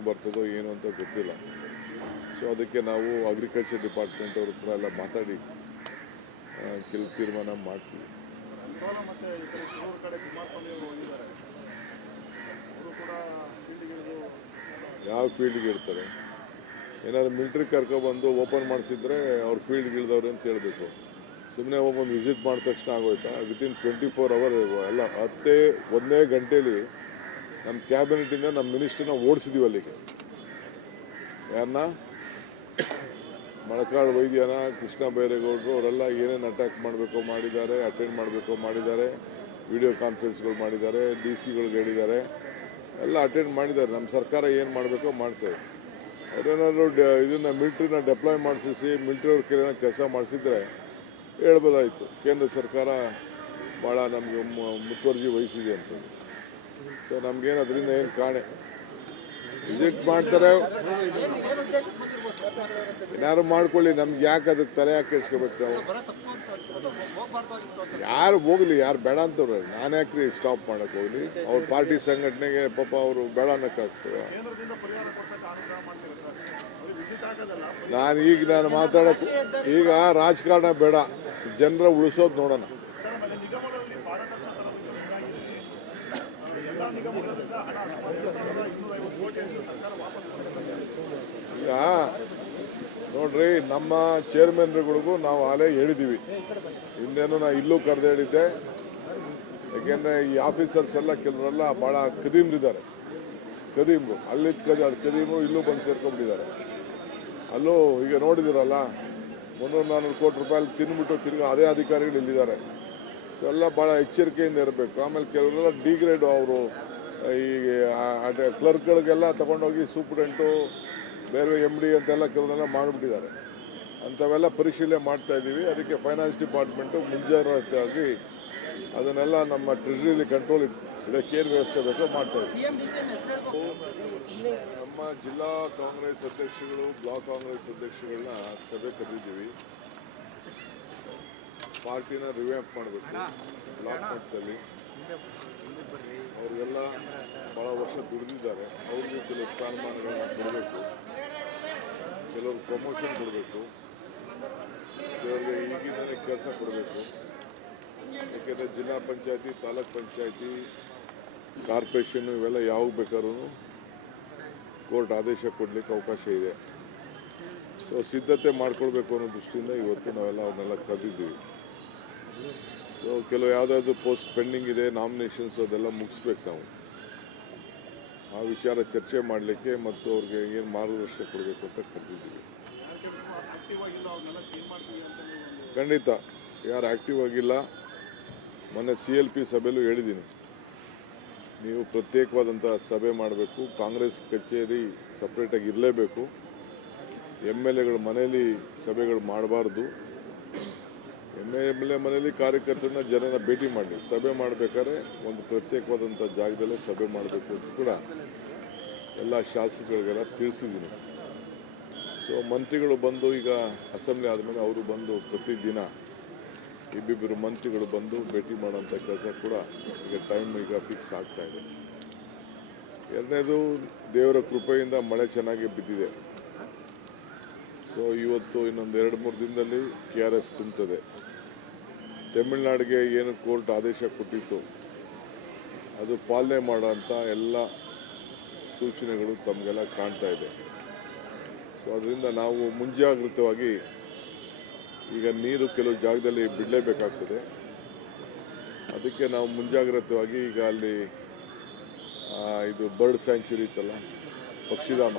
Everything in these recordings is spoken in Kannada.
ಎಲ್ಲಿವರೆಗೂ ಬರ್ತದೋ ಏನು ಅಂತ ಗೊತ್ತಿಲ್ಲ. ಸೊ ಅದಕ್ಕೆ ನಾವು ಅಗ್ರಿಕಲ್ಚರ್ ಡಿಪಾರ್ಟ್ಮೆಂಟ್ ಅವ್ರ ಹತ್ರ ಎಲ್ಲ ಮಾತಾಡಿ ಕೆಲವು ತೀರ್ಮಾನ ಮಾಡ್ತೀವಿ. ಯಾವ ಫೀಲ್ಡ್ಗೆ ಇರ್ತಾರೆ? ಏನಾದ್ರು ಮಿಲಿಟ್ರಿ ಕರ್ಕೊಬಂದು ಓಪನ್ ಮಾಡಿಸಿದ್ರೆ ಅವ್ರು ಫೀಲ್ಡ್ಗೆ ಇಳಿದವ್ರೆ ಅಂತ ಹೇಳಬೇಕು. ಸುಮ್ಮನೆ ಒಬ್ಬೊಂದು ವಿಸಿಟ್ ಮಾಡಿದ ತಕ್ಷಣ ಆಗೋಯ್ತಾ? ವಿತಿನ್ 24 ಅವರ್ ಎಲ್ಲ 1 ಗಂಟೆಯಲ್ಲಿ ನಮ್ಮ ಕ್ಯಾಬಿನೆಟಿಂದ ನಮ್ಮ ಮಿನಿಸ್ಟ್ರನ್ನ ಓಡಿಸಿದೀವಿ ಅಲ್ಲಿಗೆ. ಯಾರನ್ನ? ಮೊಳಕಾಳು ವೈದ್ಯನ, ಕೃಷ್ಣ ಬೈರೇಗೌಡರು ಅವರೆಲ್ಲ ಏನೇನು ಅಟ್ಯಾಕ್ ಮಾಡಬೇಕು ಮಾಡಿದ್ದಾರೆ, ಅಟೆಂಡ್ ಮಾಡಬೇಕು ಮಾಡಿದ್ದಾರೆ, ವಿಡಿಯೋ ಕಾನ್ಫರೆನ್ಸ್ಗಳು ಮಾಡಿದ್ದಾರೆ, ಡಿ ಸಿಗಳಿಗೆ ಹೇಳಿದ್ದಾರೆ, ಎಲ್ಲ ಅಟೆಂಡ್ ಮಾಡಿದ್ದಾರೆ. ನಮ್ಮ ಸರ್ಕಾರ ಏನು ಮಾಡಬೇಕೋ ಮಾಡ್ತೇವೆ. ಅವರೇನಾದ್ರು ಇದನ್ನು ಮಿಲಿಟ್ರಿನ ಡೆಪ್ಲಾಯ್ ಮಾಡಿಸಿ ಮಿಲಿಟ್ರಿಯವ್ರ ಕೈಲಿ ಕೆಲಸ ಮಾಡಿಸಿದ್ರೆ ಹೇಳ್ಬೋದಾಯಿತು, ಕೇಂದ್ರ ಸರ್ಕಾರ ಭಾಳ ನಮಗೆ ಮುತುವರ್ಜಿ ವಹಿಸಿದೆ ಅಂತ. ಸೊ ನಮಗೇನು ಅದರಿಂದ ಏನು ಕಾಣೆ. ವಿಸಿಟ್ ಮಾಡ್ತಾರೆ, ಏನಾರು ಮಾಡ್ಕೊಳ್ಳಿ, ನಮ್ಗೆ ಯಾಕೆ ಅದಕ್ಕೆ ತಲೆ ಹಾಕಿ ಇಸ್ಕೋಬೇಕು ನಾವು? ಯಾರು ಹೋಗಲಿ, ಯಾರು ಬೇಡ ಅಂತವ್ರೆ, ನಾನು ಯಾಕ್ರಿ ಸ್ಟಾಪ್ ಮಾಡೋಕ್ಕೆ ಹೋಗಲಿ? ಅವ್ರ ಪಾರ್ಟಿ ಸಂಘಟನೆಗೆ ಪಾಪ ಅವರು ಬೇಡ ಅನ್ನೋಕ್ಕಾಗ್ತದೆ. ನಾನು ಮಾತಾಡೋಕ್ಕೆ ಈಗ ರಾಜಕಾರಣ ಬೇಡ, ಜನರ ಉಳಿಸೋದು ನೋಡೋಣ. ಈಗ ನೋಡ್ರಿ, ನಮ್ಮ ಚೇರ್ಮನ್ಗಳಿಗೂ ನಾವು ಆಲೇ ಹೇಳಿದ್ದೀವಿ, ಹಿಂದೇನು ನಾ ಇಲ್ಲೂ ಕರೆದು ಹೇಳಿದ್ದೆ. ಯಾಕೆಂದರೆ ಈ ಆಫೀಸರ್ಸ್ ಎಲ್ಲ ಕೆಲವರೆಲ್ಲ ಭಾಳ ಕದೀಮ್ರಿದ್ದಾರೆ, ಕದೀಮ್ರು ಅಲ್ಲಿದ್ದು ಕದೀಮು ಇಲ್ಲೂ ಬಂದು ಸೇರ್ಕೊಂಡ್ಬಿಟ್ಟಿದ್ದಾರೆ. ಅಲ್ಲೂ ಈಗ ನೋಡಿದಿರಲ್ಲ, 300-400 ಕೋಟಿ ರೂಪಾಯಿ ತಿಂದ್ಬಿಟ್ಟು ತಿರ್ಗಿ ಅದೇ ಅಧಿಕಾರಿಗಳು ಇಲ್ಲಿದ್ದಾರೆ. ಸೊ ಎಲ್ಲ ಭಾಳ ಎಚ್ಚರಿಕೆಯಿಂದ ಇರಬೇಕು. ಆಮೇಲೆ ಕೆಲವರೆಲ್ಲ ಡಿಗ್ರೇಡು ಅವರು ಈ ಕ್ಲರ್ಕ್ಗಳಿಗೆಲ್ಲ ತಗೊಂಡೋಗಿ ಸೂಪ್ರೆಂಟು ಬೇರೆ MD ಅಂತೆಲ್ಲ ಕೆಲವರೆಲ್ಲ ಮಾಡಿಬಿಟ್ಟಿದ್ದಾರೆ. ಅಂಥವೆಲ್ಲ ಪರಿಶೀಲನೆ ಮಾಡ್ತಾ ಇದ್ದೀವಿ. ಅದಕ್ಕೆ ಫೈನಾನ್ಸ್ ಡಿಪಾರ್ಟ್ಮೆಂಟು ಮುಂಜಾಗ್ರತೆಯಾಗಿ ಅದನ್ನೆಲ್ಲ ನಮ್ಮ ಟ್ರೆಜರಿಲಿ ಕಂಟ್ರೋಲ್ ಇಡೋಕ್ಕೆ ಏನು ವ್ಯವಸ್ಥೆ ಬೇಕೋ ಮಾಡ್ತಾ ಇದ್ದೀವಿ. ನಮ್ಮ ಜಿಲ್ಲಾ ಕಾಂಗ್ರೆಸ್ ಅಧ್ಯಕ್ಷಗಳು, ಬ್ಲಾಕ್ ಕಾಂಗ್ರೆಸ್ ಅಧ್ಯಕ್ಷಗಳನ್ನ ಸಭೆ ಕರೆದಿದ್ದೀವಿ. ಪಾರ್ಟಿನ ರಿವ್ಯಾಂಪ್ ಮಾಡಬೇಕು ಬ್ಲಾಕ್ ಮಟ್ಟದಲ್ಲಿ. ಅವ್ರಿಗೆಲ್ಲ ಭಾಳ ವರ್ಷ ದುಡಿದಿದ್ದಾರೆ, ಅವ್ರಿಗೆ ಕೆಲವು ಸ್ಥಾನಮಾನಗಳನ್ನ ಕೊಡಬೇಕು, ಕೆಲವರು ಪ್ರಮೋಷನ್ ಕೊಡಬೇಕು, ಕೆಲವರಿಗೆ ಈಗಿಂದಲೇ ಕೆಲಸ ಕೊಡಬೇಕು. ಯಾಕೆಂದರೆ ಜಿಲ್ಲಾ ಪಂಚಾಯತಿ, ತಾಲೂಕ್ ಪಂಚಾಯತಿ, ಕಾರ್ಪೊರೇಷನ್ನು ಇವೆಲ್ಲ ಯಾವಾಗ ಬೇಕಾದ್ರೂ ಕೋರ್ಟ್ ಆದೇಶ ಕೊಡಲಿಕ್ಕೆ ಅವಕಾಶ ಇದೆ. ಸೊ ಸಿದ್ಧತೆ ಮಾಡ್ಕೊಳ್ಬೇಕು ಅನ್ನೋ ದೃಷ್ಟಿಯಿಂದ ಇವತ್ತು ನಾವೆಲ್ಲ ಅವನ್ನೆಲ್ಲ ಕರೆದಿದ್ದೀವಿ. ಸೊ ಕೆಲವು ಯಾವುದಾದ್ರು ಪೋಸ್ಟ್ ಪೆಂಡಿಂಗ್ ಇದೆ, ನಾಮಿನೇಷನ್ಸ್ ಅದೆಲ್ಲ ಮುಗಿಸ್ಬೇಕು ನಾವು. ಆ ವಿಚಾರ ಚರ್ಚೆ ಮಾಡಲಿಕ್ಕೆ ಮತ್ತು ಅವ್ರಿಗೆ ಏನು ಮಾರ್ಗದರ್ಶನ ಕೊಡಬೇಕು ಅಂತ ಕರೆದಿದ್ದೀವಿ. ಖಂಡಿತ ಯಾರು ಆ್ಯಕ್ಟಿವ್ ಆಗಿಲ್ಲ, ಮೊನ್ನೆ CLP ಸಭೆಯಲ್ಲೂ ಹೇಳಿದ್ದೀನಿ, ನೀವು ಪ್ರತ್ಯೇಕವಾದಂಥ ಸಭೆ ಮಾಡಬೇಕು, ಕಾಂಗ್ರೆಸ್ ಕಚೇರಿ ಸಪ್ರೇಟಾಗಿ ಇರಲೇಬೇಕು, MLAಗಳ ಮನೆಯಲ್ಲಿ ಸಭೆಗಳು ಮಾಡಬಾರ್ದು, MLA ಮನೆಯಲ್ಲಿ ಕಾರ್ಯಕರ್ತರನ್ನ ಜನನ ಭೇಟಿ ಮಾಡಿ ಸಭೆ ಮಾಡಬೇಕಾದ್ರೆ ಒಂದು ಪ್ರತ್ಯೇಕವಾದಂಥ ಜಾಗದಲ್ಲೇ ಸಭೆ ಮಾಡಬೇಕು ಅಂತ ಕೂಡ ಎಲ್ಲ ಶಾಸಕರಿಗೆಲ್ಲ ತಿಳಿಸಿದ್ದೀನಿ. ಸೊ ಮಂತ್ರಿಗಳು ಬಂದು ಈಗ ಅಸೆಂಬ್ಲಿ ಆದಮೇಲೆ ಅವರು ಬಂದು ಪ್ರತಿದಿನ ಇಬ್ಬಿಬ್ಬರು ಮಂತ್ರಿಗಳು ಬಂದು ಭೇಟಿ ಮಾಡೋಂಥ ಕೆಲಸ ಕೂಡ ಈಗ ಟೈಮ್ ಈಗ ಫಿಕ್ಸ್ ಆಗ್ತಾ ಇದೆ. ಎರಡನೇದು, ದೇವರ ಕೃಪೆಯಿಂದ ಮಳೆ ಚೆನ್ನಾಗಿ ಬಿದ್ದಿದೆ. ಸೊ ಇವತ್ತು ಇನ್ನೊಂದು 2-3 ದಿನದಲ್ಲಿ KRS ತುಂಬುತ್ತದೆ. ತಮಿಳುನಾಡಿಗೆ ಏನು ಕೋರ್ಟ್ ಆದೇಶ ಕೊಟ್ಟಿತ್ತು ಅದು ಪಾಲನೆ ಮಾಡೋಂಥ ಎಲ್ಲ ಸೂಚನೆಗಳು ತಮಗೆಲ್ಲ ಕಾಣ್ತಾ ಇದೆ. ಸೊ ಅದರಿಂದ ನಾವು ಮುಂಜಾಗ್ರತವಾಗಿ ಈಗ ನೀರು ಕೆಲವು ಜಾಗದಲ್ಲಿ ಬಿಡಲೇಬೇಕಾಗ್ತದೆ. ಅದಕ್ಕೆ ನಾವು ಮುಂಜಾಗ್ರತವಾಗಿ ಈಗ ಅಲ್ಲಿ ಇದು ಬರ್ಡ್ ಸ್ಯಾಂಚುರಿ ಇತ್ತಲ್ಲ, ಪಕ್ಷಿಧಾಮ,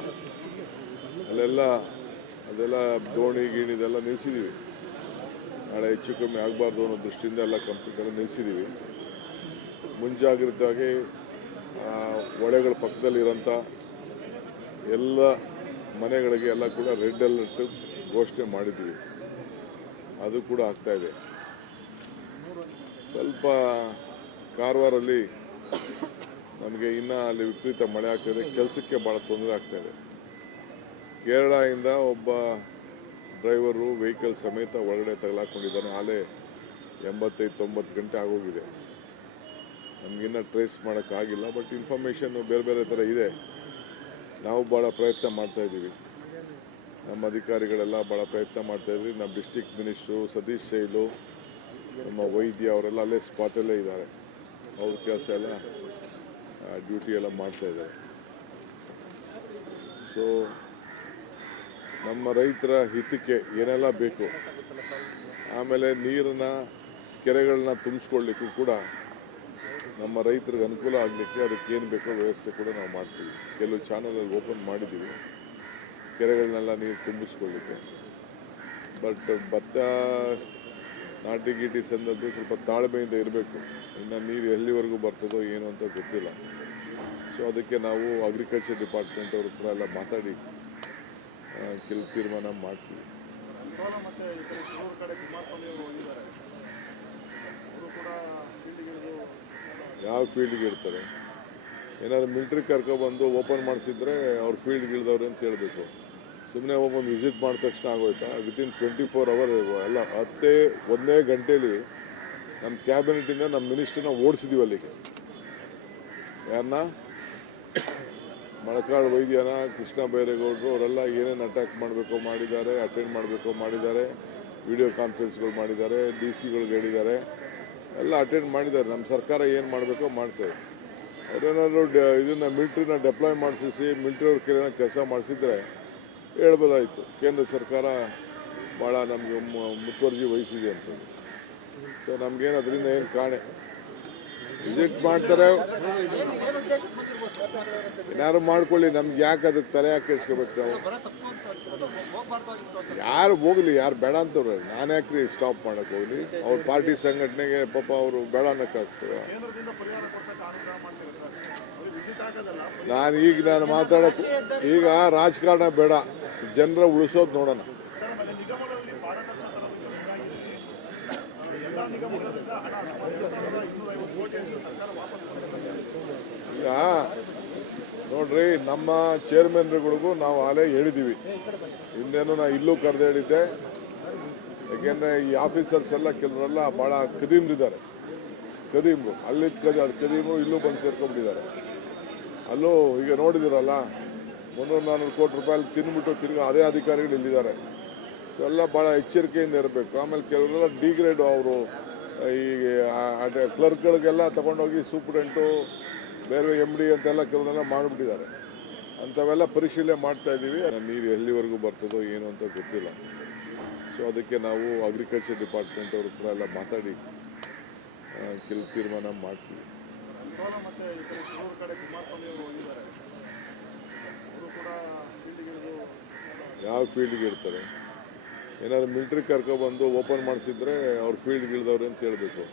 ಅಲ್ಲೆಲ್ಲ ಅದೆಲ್ಲ ದೋಣಿ ಗೀಣಿದೆಲ್ಲ ನಿಲ್ಲಿಸಿದ್ದೀವಿ. ನಾಳೆ ಹೆಚ್ಚು ಕಮ್ಮಿ ಆಗಬಾರ್ದು ಅನ್ನೋ ದೃಷ್ಟಿಯಿಂದ ಎಲ್ಲ ಕಂಪ್ನಿಗಳು ನಿಲ್ಲಿಸಿದ್ದೀವಿ. ಮುಂಜಾಗ್ರತೆಯಾಗಿ ಹೊಳೆಗಳ ಪಕ್ಕದಲ್ಲಿರೋಂಥ ಎಲ್ಲ ಮನೆಗಳಿಗೆ ಎಲ್ಲ ಕೂಡ ರೆಡ್ ಅಲರ್ಟ್ ಘೋಷಣೆ ಮಾಡಿದ್ದೀವಿ. ಅದು ಕೂಡ ಆಗ್ತಾಯಿದೆ. ಸ್ವಲ್ಪ ಕಾರವಾರಲ್ಲಿ ನಮಗೆ ಇನ್ನೂ ಅಲ್ಲಿ ವಿಪರೀತ ಮಳೆ ಆಗ್ತಾಯಿದೆ, ಕೆಲಸಕ್ಕೆ ಭಾಳ ತೊಂದರೆ ಆಗ್ತಾಯಿದೆ. ಕೇರಳದಿಂದ ಒಬ್ಬ ಡ್ರೈವರು ವೆಹಿಕಲ್ ಸಮೇತ ಒಳಗಡೆ ತಗಲಾಕೊಂಡಿದ್ದಾನೆ. ಆಲೇ 85-90 ಗಂಟೆ ಆಗೋಗಿದೆ. ನಮಗಿನ್ನೂ ಟ್ರೇಸ್ ಮಾಡೋಕ್ಕಾಗಿಲ್ಲ, ಬಟ್ ಇನ್ಫಾರ್ಮೇಷನ್ನು ಬೇರೆ ಬೇರೆ ಥರ ಇದೆ. ನಾವು ಭಾಳ ಪ್ರಯತ್ನ ಮಾಡ್ತಾಯಿದ್ದೀವಿ. ನಮ್ಮ ಅಧಿಕಾರಿಗಳೆಲ್ಲ ಭಾಳ ಪ್ರಯತ್ನ ಮಾಡ್ತಾಯಿದ್ವಿ. ನಮ್ಮ ಡಿಸ್ಟಿಕ್ ಮಿನಿಸ್ಟ್ರು ಸತೀಶ್ ಶೈಲು, ನಮ್ಮ ವೈದ್ಯ ಅವರೆಲ್ಲ ಅಲ್ಲೇ ಸ್ಪಾಟಲ್ಲೇ ಇದ್ದಾರೆ. ಅವ್ರ ಕೆಲಸ ಎಲ್ಲ ಡ್ಯೂಟಿ ಎಲ್ಲ ಮಾಡ್ತಾಯಿದ್ದಾರೆ. ಸೊ ನಮ್ಮ ರೈತರ ಹಿತಕ್ಕೆ ಏನೆಲ್ಲ ಬೇಕು, ಆಮೇಲೆ ನೀರನ್ನ ಕೆರೆಗಳನ್ನ ತುಂಬಿಸ್ಕೊಳ್ಳಿಕ್ಕೂ ಕೂಡ ನಮ್ಮ ರೈತರಿಗೆ ಅನುಕೂಲ ಆಗಲಿಕ್ಕೆ ಅದಕ್ಕೆ ಏನು ಬೇಕೋ ವ್ಯವಸ್ಥೆ ಕೂಡ ನಾವು ಮಾಡ್ತೀವಿ. ಕೆಲವು ಚಾನಲಲ್ಲಿ ಓಪನ್ ಮಾಡಿದ್ದೀವಿ ಕೆರೆಗಳನ್ನೆಲ್ಲ ನೀರು ತುಂಬಿಸ್ಕೊಳ್ಳಿಕ್ಕೆ. ಬಟ್ ಭತ್ತ ನಾಟಿ ಗೀಟಿ ಸಂದದ್ದು ಸ್ವಲ್ಪ ತಾಳ್ಮೆಯಿಂದ ಇರಬೇಕು. ಇನ್ನು ನೀರು ಎಲ್ಲಿವರೆಗೂ ಬರ್ತದೋ ಏನು ಅಂತ ಗೊತ್ತಿಲ್ಲ. ಸೊ ಅದಕ್ಕೆ ನಾವು ಅಗ್ರಿಕಲ್ಚರ್ ಡಿಪಾರ್ಟ್ಮೆಂಟ್ ಅವ್ರ ಹತ್ರ ಎಲ್ಲ ಮಾತಾಡಿ ಕೆಲವು ತೀರ್ಮಾನ ಮಾಡ್ತೀವಿ. ಯಾವ ಫೀಲ್ಡ್ಗೆ ಇರ್ತಾರೆ? ಏನಾದ್ರು ಮಿಲ್ಟ್ರಿ ಕರ್ಕೊಬಂದು ಓಪನ್ ಮಾಡಿಸಿದ್ರೆ ಅವ್ರು ಫೀಲ್ಡ್ಗೆ ಇಳಿದವ್ರೆ ಅಂತ ಹೇಳಬೇಕು. ಸುಮ್ಮನೆ ಒಬ್ಬೊಂದು ವಿಸಿಟ್ ಮಾಡಿದ ತಕ್ಷಣ ಆಗೋಯ್ತಾ? ವಿತಿನ್ 24 hours ಎಲ್ಲ ಒಂದೇ ಗಂಟೆಯಲ್ಲಿ ನಮ್ಮ ಕ್ಯಾಬಿನೆಟಿಂದ ನಮ್ಮ ಮಿನಿಸ್ಟ್ರನ್ನ ಓಡಿಸಿದ್ದೀವಿ ಅಲ್ಲಿಗೆ. ಯಾರನ್ನ? ಮೊಳಕಾಳು ವೈದ್ಯನ, ಕೃಷ್ಣ ಬೈರೇಗೌಡರು ಅವರೆಲ್ಲ ಏನೇನು ಅಟ್ಯಾಕ್ ಮಾಡಬೇಕು ಮಾಡಿದ್ದಾರೆ, ಅಟೆಂಡ್ ಮಾಡಬೇಕು ಮಾಡಿದ್ದಾರೆ, ವಿಡಿಯೋ ಕಾನ್ಫರೆನ್ಸ್ಗಳು ಮಾಡಿದ್ದಾರೆ, DC ಗಳಿಗೆ ಹೇಳಿದ್ದಾರೆ, ಎಲ್ಲ ಅಟೆಂಡ್ ಮಾಡಿದ್ದಾರೆ. ನಮ್ಮ ಸರ್ಕಾರ ಏನು ಮಾಡಬೇಕೋ ಮಾಡ್ತೇವೆ. ಅವರೇನಾದ್ರು ಇದನ್ನು ಮಿಲ್ಟ್ರಿನ ಡೆಪ್ಲಾಯ್ ಮಾಡಿಸಿ ಮಿಲ್ಟ್ರಿ ಅವ್ರ ಕೆಲಸ ಮಾಡಿಸಿದ್ರೆ ಹೇಳ್ಬೋದಾಯಿತು, ಕೇಂದ್ರ ಸರ್ಕಾರ ಭಾಳ ನಮಗೆ ಮುತುವರ್ಜಿ ವಹಿಸಿದೆ ಅಂತ. ಸೊ ನಮಗೇನು ಅದರಿಂದ ಏನು ಕಾಣೆ. ವಿಸಿಟ್ ಮಾಡ್ತಾರೆ, ಏನಾದ್ರು ಮಾಡ್ಕೊಳ್ಳಿ, ನಮ್ಗೆ ಯಾಕೆ ಅದಕ್ಕೆ ತಲೆ ಯಾಕೆ ಕೆಡ್ಸ್ಕೋಬೇಕು ನಾವು? ಯಾರು ಹೋಗಲಿ, ಯಾರು ಬೇಡ ಅಂತವ್ರೆ, ನಾನು ಯಾಕ್ರಿ ಸ್ಟಾಪ್ ಮಾಡೋಕ್ಕೆ ಹೋಗಲಿ? ಅವ್ರ ಪಾರ್ಟಿ ಸಂಘಟನೆಗೆ ಪಾಪ ಅವರು ಬೇಡ ಅನ್ನೋಕ್ಕಾಗ್ತದೆ. ನಾನು ಮಾತಾಡೋಕ್ಕೆ ಈಗ ರಾಜಕಾರಣ ಬೇಡ, ಜನರ ಉಳಿಸೋದು ನೋಡೋಣ. ಈಗ ನೋಡ್ರಿ, ನಮ್ಮ ಚೇರ್ಮನ್ಗಳಿಗೂ ನಾವು ಆಲೇ ಹೇಳಿದ್ದೀವಿ. ಹಿಂದೇನು ನಾ ಇಲ್ಲೂ ಕರೆದು ಹೇಳಿದ್ದೆ. ಯಾಕೆಂದರೆ ಈ ಆಫೀಸರ್ಸ್ ಎಲ್ಲ ಕೆಲವರೆಲ್ಲ ಭಾಳ ಕದೀಮ್ರಿದ್ದಾರೆ. ಕದೀಮ್ರು ಅಲ್ಲಿದ್ದು ಕದೀಮು ಇಲ್ಲೂ ಬಂದು ಸೇರ್ಕೊಂಡ್ಬಿಟ್ಟಿದ್ದಾರೆ. ಅಲ್ಲೂ ಈಗ ನೋಡಿದಿರಲ್ಲ, 300-400 ಕೋಟಿ ರೂಪಾಯಿ ತಿಂದ್ಬಿಟ್ಟು ತಿರ್ಗಿ ಅದೇ ಅಧಿಕಾರಿಗಳು ಇಲ್ಲಿದ್ದಾರೆ. ಸೊ ಎಲ್ಲ ಭಾಳ ಎಚ್ಚರಿಕೆಯಿಂದ ಇರಬೇಕು. ಆಮೇಲೆ ಕೆಲವರೆಲ್ಲ ಡಿಗ್ರೇಡು ಅವರು ಈ ಕ್ಲರ್ಕ್ಗಳಿಗೆಲ್ಲ ತಗೊಂಡೋಗಿ ಸೂಪ್ರೆಂಟು, ಬೇರೆ MD ಅಂತೆಲ್ಲ ಕೆಲವರೆಲ್ಲ ಮಾಡಿಬಿಟ್ಟಿದ್ದಾರೆ. ಅಂಥವೆಲ್ಲ ಪರಿಶೀಲನೆ ಮಾಡ್ತಾಯಿದ್ದೀವಿ. ನೀರು ಎಲ್ಲಿವರೆಗೂ ಬರ್ತದೋ ಏನು ಅಂತ ಗೊತ್ತಿಲ್ಲ. ಸೊ ಅದಕ್ಕೆ ನಾವು ಅಗ್ರಿಕಲ್ಚರ್ ಡಿಪಾರ್ಟ್ಮೆಂಟ್ ಅವ್ರ ಹತ್ರ ಎಲ್ಲ ಮಾತಾಡಿ ಕೆಲವು ತೀರ್ಮಾನ ಮಾಡ್ತೀವಿ. ಯಾವ ಫೀಲ್ಡ್ಗೆ ಇರ್ತಾರೆ? ಏನಾದ್ರು ಮಿಲ್ಟ್ರಿ ಕರ್ಕೊಬಂದು ಓಪನ್ ಮಾಡಿಸಿದ್ರೆ ಅವ್ರು ಫೀಲ್ಡ್ಗೆ ಇಳಿದವ್ರೆ ಅಂತ ಹೇಳಬೇಕು.